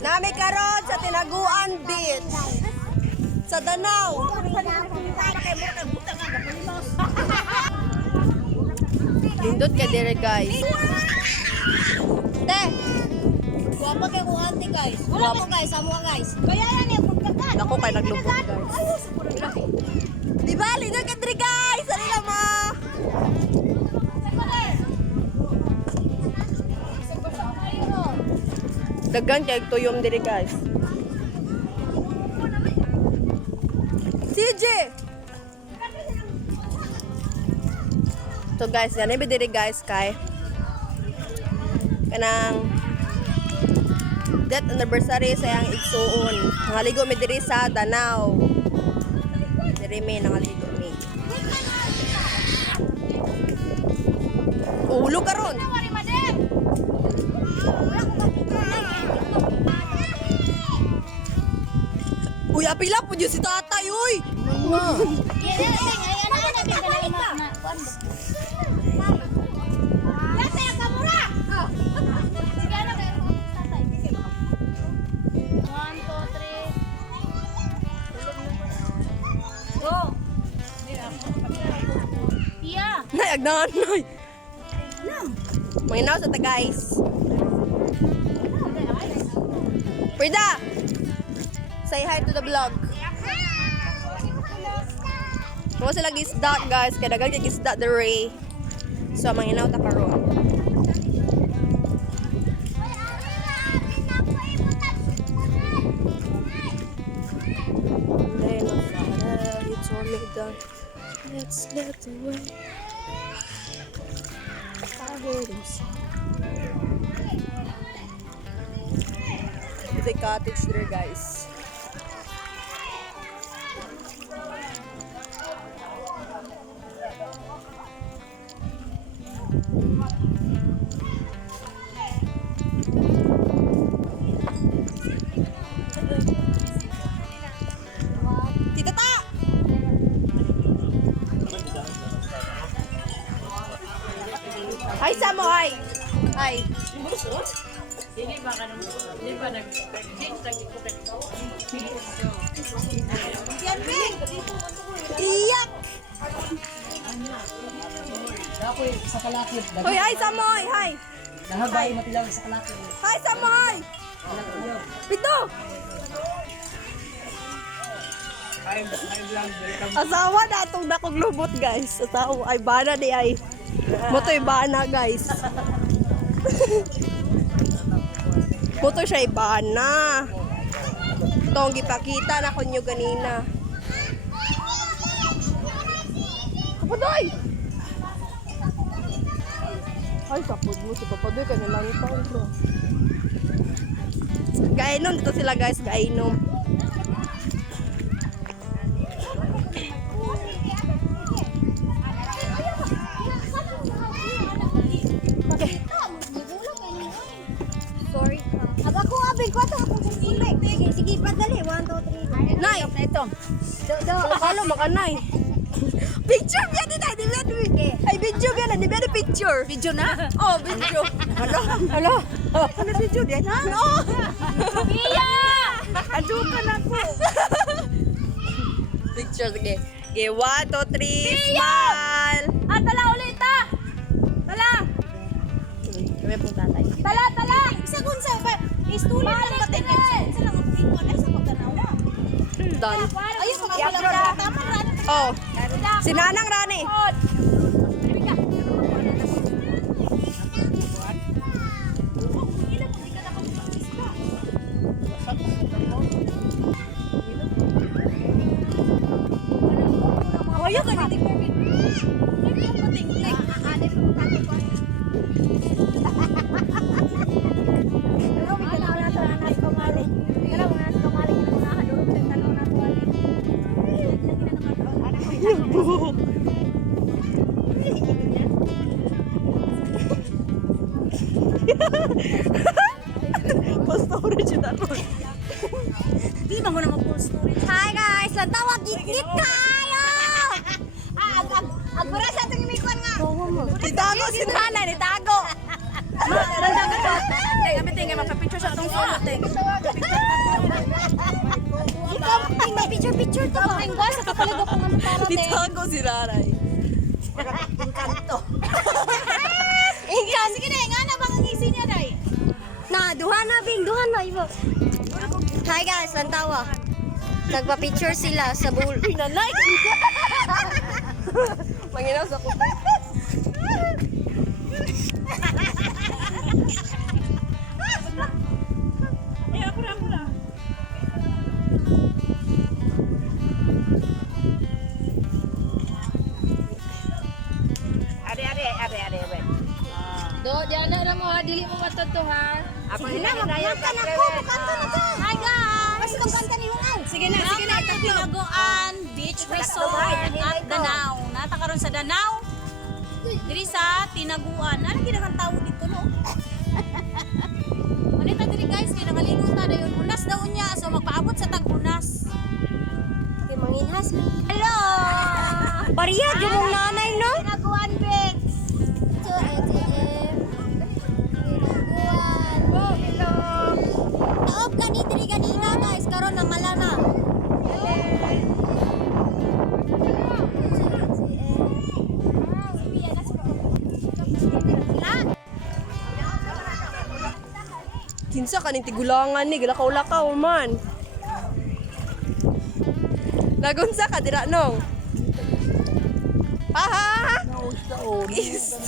Nami karon sa Tinaguan Beach. Sa Danau. Lindot ka dire guys. Te. Guwapo kay ko ate guys. Guwapo guys, amo guys. Kaya yan yung pagkakan. Ako kay naglubog guys. Di ba? Lindot ka dire guys. Salila mo. Dagan kay tuyom dire guys. CJ. So guys, yan ibi dire guys kay kanang death anniversary sa yang igsuon. Nangaligo mi diri sa Danau. Diri mi nangaligo mi. Ulo karon. Uy, apila po dyan si tatay, uy! Nayagdangan, noy! Manginaw sa ta, guys. Frida! Say hi to the vlog. Mga sila gisda guys, kaya dagal kay gisda the ray. So manginaw ta karon. Then you told me that let's let the way. I heard him say. It's a cottage there guys. Tita ta! Hi Samo, hi! Hi! Hindi ba nag-change lagi ko Yan, Bing! Iyak! Dapoy sa kalakit. Hoy, hi Samoy! Hi! Nahabay matilaw sa kalakit. Hi Samoy! Pito! Asawa na itong dakong lubot guys. Asawa ay bana di ay. Moto'y bana guys. Moto siya ay bana. Itong gipakita na ko nyo ganina. Kapadoy! Ay, kapod mo si Kapadoy. Kanilang taon bro. Gainom dito sila guys. Gainom. Sorry. Aba ko abing ko to akong sisili. Sige, padali. 1 2 3. Nay! Ito. Halo, makanay. Picture yan din ay, di ba? Ay, video yan, di ba? Picture. Video na? Oh, video. Halo, halo. Ano video din, ha? Oo. Iya! Adukan ako. Picture, sige. Okay, 1, 2, 3, smile. Ah, tala ulit ta. Tala. Kami pong tatay. Tala, tala. Isa kung sa istulit lang ba tayo? Isa lang ang tingkon ay sa pagkanawa. Done. Ayun, pagkakalang tama ran. Oh, si Nanang Rani. Ayaw ka nito. Pa-storage yun ako. Di ba ko na mag-full storage? Hi guys! Tawag git-git tayo! Agura sa itong imikon nga! Itago si nanay, itago! Ting, kami ting, mapapicture sa itong solo, ting. picture to ba? Ang guys, kapalit ako ng para te. Dito ako si Raray. Ingka, sige na, nga na bang ang isi niya, day? Na, duhan na, Bing, duhan na, ibo. Hi guys, lantawa. Nagpa-picture sila sa bull. Pinalike! Manginaw sa kuko. Are. Do, diyan na mo ha, dili mo matuto ha. Ako Sige na, magkanta na ko, magkanta na ka. Hi guys! Basta magkanta ni Hungaw. Sige na, Tinaguan Beach Resort at Danau. Natakaroon sa Danau. Diri sa Tinaguan. Ano ginang tao dito, no? Manita diri guys, kaya nangalingon na dayon. Unas daw niya, so magpaabot sa tag-unas. Okay, manginhas. Hello! Pariya, di mong nanay, no? Tinaguan Beach. So, ATM. Tinaguan. Oh, hello. Taob ka ni diri ganina guys, karon na malana. Kinsa kaning tigulangan ni gilakaw-lakaw man. Nagunsa ka dira nong. Ha ha ha. Is.